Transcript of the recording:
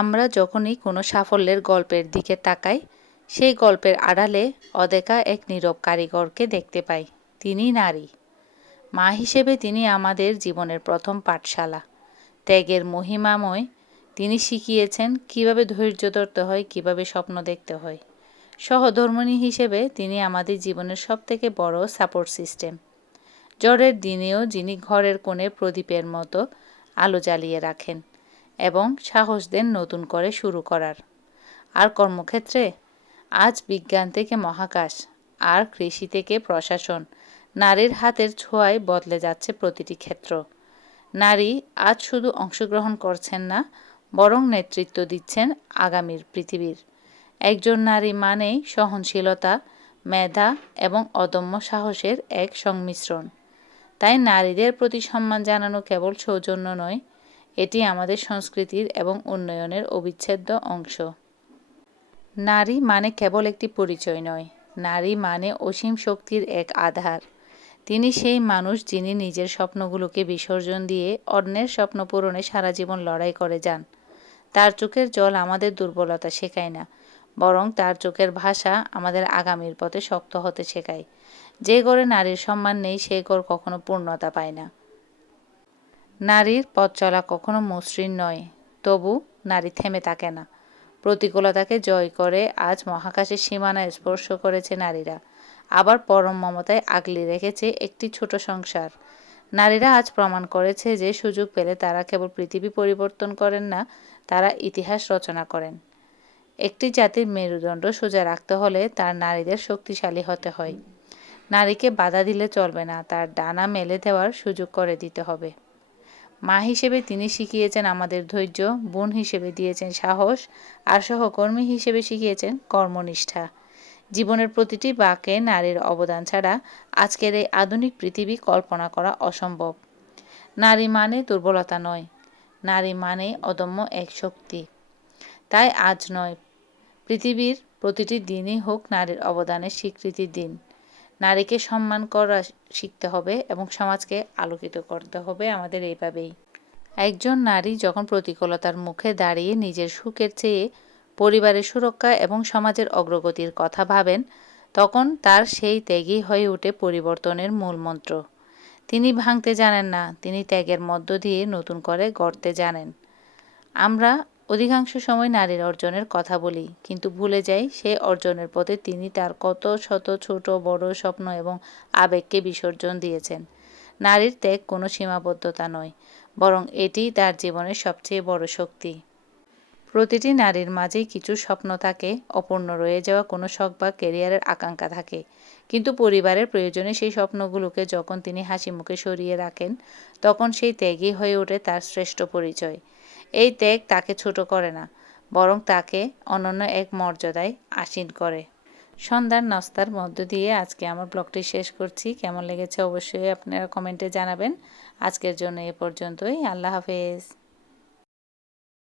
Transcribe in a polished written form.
আমরা যখনই কোনো সাফল্যের গল্পের দিকে তাকাই, সেই গল্পের আড়ালে অদেখা এক নীরব কারিগরকে দেখতে পাই। তিনি নারী। মা হিসেবে তিনি আমাদের জীবনের প্রথম পাঠশালা। ত্যাগের মহিমাময় তিনি শিখিয়েছেন কিভাবে ধৈর্য ধরতে হয়, কিভাবে স্বপ্ন দেখতে হয়। সহধর্মিণী হিসেবে তিনি আমাদের জীবনের সবথেকে বড় সাপোর্ট সিস্টেম। ঝড়ের দিনেও যিনি ঘরের কোণে প্রদীপের মতো আলো জ্বালিয়ে রাখেন এবং সাহস দেন নতুন করে শুরু করার। আর কর্মক্ষেত্রে আজ বিজ্ঞান থেকে মহাকাশ আর কৃষি থেকে প্রশাসন, নারীর হাতের ছোঁয়ায় বদলে যাচ্ছে প্রতিটি ক্ষেত্র। নারী আজ শুধু অংশগ্রহণ করছেন না, বরং নেতৃত্ব দিচ্ছেন আগামীর পৃথিবীর। একজন নারী মানেই সহনশীলতা, মেধা এবং অদম্য সাহসের এক সংমিশ্রণ। তাই নারীদের প্রতি সম্মান জানানো কেবল সৌজন্য নয়, এটি আমাদের সংস্কৃতির এবং উন্নয়নের অবিচ্ছেদ্য অংশ। নারী মানে কেবল একটি পরিচয় নয়, নারী মানে অসীম শক্তির এক আধার। তিনি সেই মানুষ যিনি নিজের স্বপ্নগুলোকে বিসর্জন দিয়ে অন্যের স্বপ্ন পূরণে সারা জীবন লড়াই করে যান। তার চোখের জল আমাদের দুর্বলতা শেখায় না, বরং তার চোখের ভাষা আমাদের আগামীর পথে শক্ত হতে শেখায়। যে ঘরে নারীর সম্মান নেই, সে ঘর কখনো পূর্ণতা পায় না। নারীর পথ চলা কখনো মসৃণ নয়, তবু নারী থেমে থাকে না। প্রতিকূলতাকে জয় করে আজ মহাকাশের সীমানায় স্পর্শ করেছে নারীরা, আবার পরম মমতায় আগলে রেখেছে একটি ছোট সংসার। নারীরা আজ প্রমাণ করেছে যে সুযোগ পেলে তারা কেবল পৃথিবী পরিবর্তন করেন না, তারা ইতিহাস রচনা করেন। একটি জাতির মেরুদণ্ড সোজা রাখতে হলে তার নারীদের শক্তিশালী হতে হয়। নারীকে বাধা দিলে চলবে না, তার ডানা মেলে দেওয়ার সুযোগ করে দিতে হবে। মা হিসেবে তিনি শিখিয়েছেন আমাদের ধৈর্য, বোন হিসেবে দিয়েছেন সাহস, আর সহকর্মী হিসেবে শিখিয়েছেন কর্মনিষ্ঠা। জীবনের প্রতিটি বাঁকে নারীর অবদান ছাড়া আজকের এই আধুনিক পৃথিবী কল্পনা করা অসম্ভব। নারী মানে দুর্বলতা নয়, নারী মানে অদম্য এক শক্তি। তাই আজ নয়, পৃথিবীর প্রতিটি দিনই হোক নারীর অবদানের স্বীকৃতির দিন। নারীকে সম্মান করা শিখতে হবে এবং সমাজকে আলোকিত করতে হবে আমাদের এইভাবেই। একজন নারী যখন প্রতিকূলতার মুখে দাঁড়িয়ে নিজের সুখের চেয়ে পরিবারের সুরক্ষা এবং সমাজের অগ্রগতির কথা ভাবেন, তখন তার সেই ত্যাগই হয়ে ওঠে পরিবর্তনের মূল মন্ত্র। তিনি ভাঙতে জানেন না, তিনি ত্যাগের মধ্য দিয়ে নতুন করে গড়তে জানেন। আমরা অধিকাংশ সময় নারীর অর্জনের কথা বলি, কিন্তু ভুলে যাই সেই অর্জনের পথে তিনি তার কত শত ছোট বড় স্বপ্ন এবং আবেগকে বিসর্জন দিয়েছেন। নারীর ত্যাগ কোনো সীমাবদ্ধতা নয়, বরং এটি তার জীবনের সবচেয়ে বড় শক্তি। প্রতিটি নারীর মাঝেই কিছু স্বপ্ন থাকে, অপূর্ণ রয়ে যাওয়া কোনো শখ বা ক্যারিয়ারের আকাঙ্ক্ষা থাকে। কিন্তু পরিবারের প্রয়োজনে সেই স্বপ্নগুলোকে যখন তিনি হাসিমুখে সরিয়ে রাখেন, তখন সেই ত্যাগই হয়ে ওঠে তার শ্রেষ্ঠ পরিচয়। এই ত্যাগ তাকে ছোট করে না, বরং তাকে অনন্য এক মর্যাদায় আসীন করে। সন্ধ্যার নাস্তার মধ্য দিয়ে আজকে আমার ব্লগটি শেষ করছি। কেমন লেগেছে অবশ্যই আপনারা কমেন্টে জানাবেন। আজকের জন্য এ পর্যন্তই। আল্লাহ হাফেজ।